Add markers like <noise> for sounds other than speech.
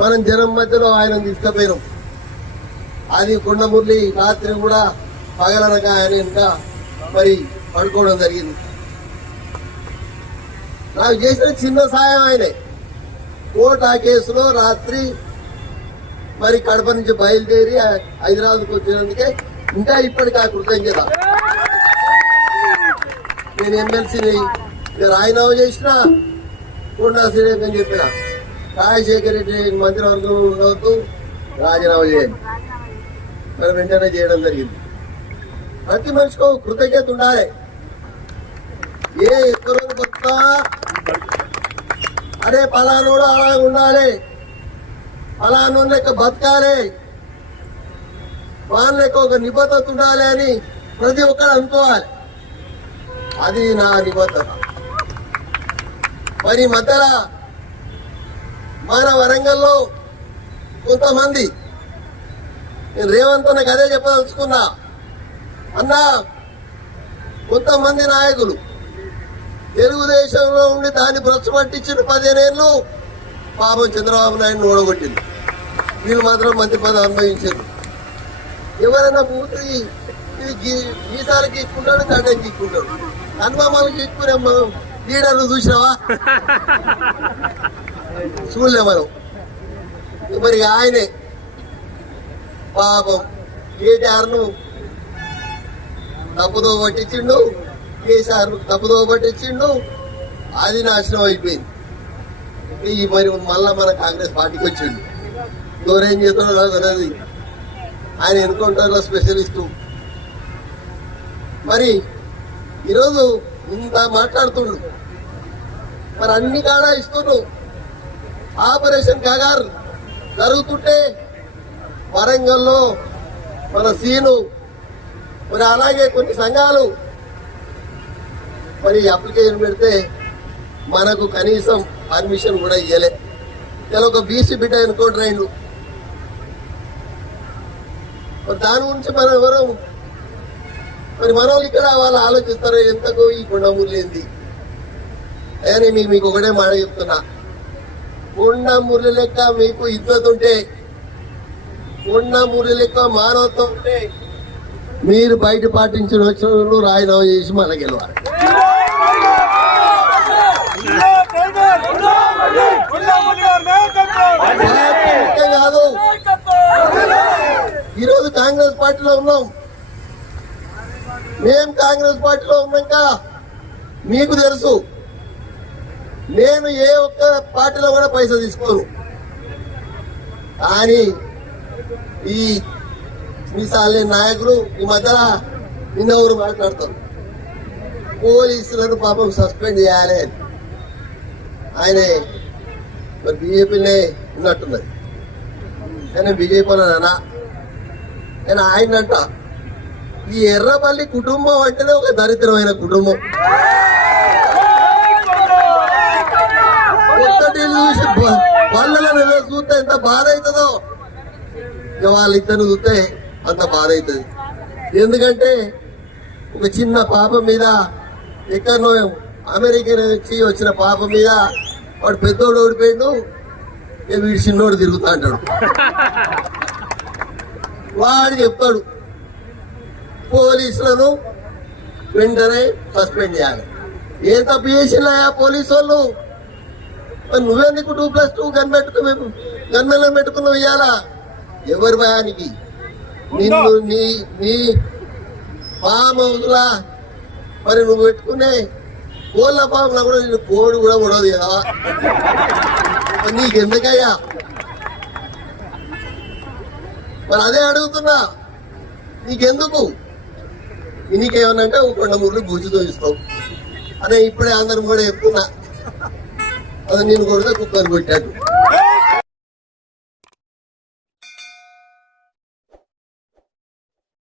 మనం జనం మధ్యలో ఆయన తీసుకుపోయినాం. అది కొండమురళి రాత్రి కూడా పగలనక ఆయన ఇంకా మరి పడుకోవడం జరిగింది. నాకు చేసిన చిన్న సాయం ఆయనే. కోర్టు ఆ కేసులో రాత్రి మరి కడప నుంచి బయలుదేరి హైదరాబాద్కు వచ్చినందుకే ఇంకా ఇప్పటికి ఆ కృతజ్ఞత. నేను ఎమ్మెల్సీని రాజీనామా చేసిన కొండా శ్రీరేఖ అని చెప్పిన. రాజశేఖర రెడ్డి మంత్రివర్గం ఉండవద్దు రాజీనామా చేయండి. మరి వెంటనే చేయడం జరిగింది. ప్రతి మనిషికి కృతజ్ఞత ఉండాలి. ఏ ఎక్కడో కొత్త అరే పలానోడు అలా ఉండాలి. పలానో లెక్క బతకాలి. వాళ్ళ లెక్క ఒక నిబద్ధత ఉండాలి అని ప్రతి ఒక్కరు అనుకోవాలి. అది నా నిబద్ధత. మరి మధ్యలో మన వరంగల్లో కొంతమంది నేను రేవంత్ అన్నకు అదే చెప్పదలుచుకున్నా. అన్నా కొంతమంది నాయకులు తెలుగుదేశంలో ఉండి దాన్ని భ్రష్టు పట్టించిన పదిహేనేళ్ళు పాపం చంద్రబాబు నాయుడు ఓడగొట్టింది. వీళ్ళు మాత్రం మంత్రి పదవి అనుభవించారు. ఎవరైనా పూర్తి ఇది గీ- గీసాలు గీక్కుంటాడు గడ్డం గీక్కుంటాడు అనుభవాలు గీక్కునే లీడర్లు చూసినావా? <laughs> చూడలే మనం మరి ఆయనే పాపం కేటీఆర్ టార్ను తప్పుదో పట్టించిండు కేసీఆర్ తప్పుదో పట్టించిండు అది నాశనం అయిపోయింది. ఈ మరి మళ్ళా మన కాంగ్రెస్ పార్టీకి వచ్చిండు. ఎవరేం చేస్తాడో అది ఆయన ఎన్కౌంటర్లో స్పెషలిస్టు. మరి ఈరోజు ఇంత మాట్లాడుతుండు. మరి అన్ని కాడా ఇస్తుండ్రు ఆపరేషన్ కగార్ జరుగుతుంటే వరంగల్లో మన సీను మరి అలాగే కొన్ని సంఘాలు మరి అప్లికేషన్ పెడితే మనకు కనీసం పర్మిషన్ కూడా ఇవ్వలే ఇలా ఒక బీసీ బిడ్డ ఎన్కౌంటర్ అయిండు దాని గురించి మనం ఎవరు మరి మన ఇక్కడ వాళ్ళు ఆలోచిస్తారు ఎంతకు ఈ గుండములు ఏంది? అని మీకు మీకు ఒకటే మాట చెప్తున్నా. ఉన్న మురళి లెక్క మీకు ఇద్దరు ఉంటే ఉన్న మురళి లెక్క మానవత్వం ఉంటే మీరు బయట పాటించిన వచ్చిన రాజీనామా చేసి మన గెలవాలి. కాదు. ఈరోజు కాంగ్రెస్ పార్టీలో ఉన్నాం. మేం కాంగ్రెస్ పార్టీలో ఉన్నాక మీకు తెలుసు. నేను ఏ ఒక్క పార్టీలో కూడా పైసలు తీసుకోను. కానీ ఈ మీసాలే నాయకులు ఈ మధ్యన నిన్న ఎవరు మాట్లాడతారు. పోలీసులను పాపం సస్పెండ్ చేయాలి అని. ఆయనే మరి బీజేపీనే ఉన్నట్టున్నది. కానీ బీజేపీలో అనా కానీ ఆయన అంట ఈ ఎర్రపల్లి కుటుంబం అంటేనే ఒక దరిద్రమైన కుటుంబం. బాధ అవుతుందో ఇక ఇద్దరు చూస్తే అంత బాధ అవుతుంది ఎందుకంటే ఒక చిన్న పాప మీద ఎక్కడో అమెరికా నుంచి వచ్చిన పాప మీద వాడు పెద్దోడు ఓడిపోయిండు ఇక వీడు చిన్నోడు తిరుగుతా అంటాడు. వాడు చెప్తాడు పోలీసులను వెంటనే సస్పెండ్ చేయాలి. ఏం తప్పు చేసినా పోలీసు వాళ్ళు నువ్వెందుకు టూ ప్లస్ టూ కనిపెట్టుకు మేము? గన్మెల్లో పెట్టుకున్నావు ఇవాళ ఎవరి భయానికి నిన్ను నీ నీ హౌస్లా మరి నువ్వు పెట్టుకునే కోళ్ళ ఫామ్లో కూడా నిన్ను కోడి కూడా ఉండదు కదా నీకెందుకయ్యా? మరి అదే అడుగుతున్నా. నీకెందుకు? నీకేమన్నంటే ఒక కొండ మురళి భూజితో ఇస్తావు అదే ఇప్పుడే అందరం కూడా చెప్తున్నా అది నేను కొడితే కుక్కర్ కొట్టాడు.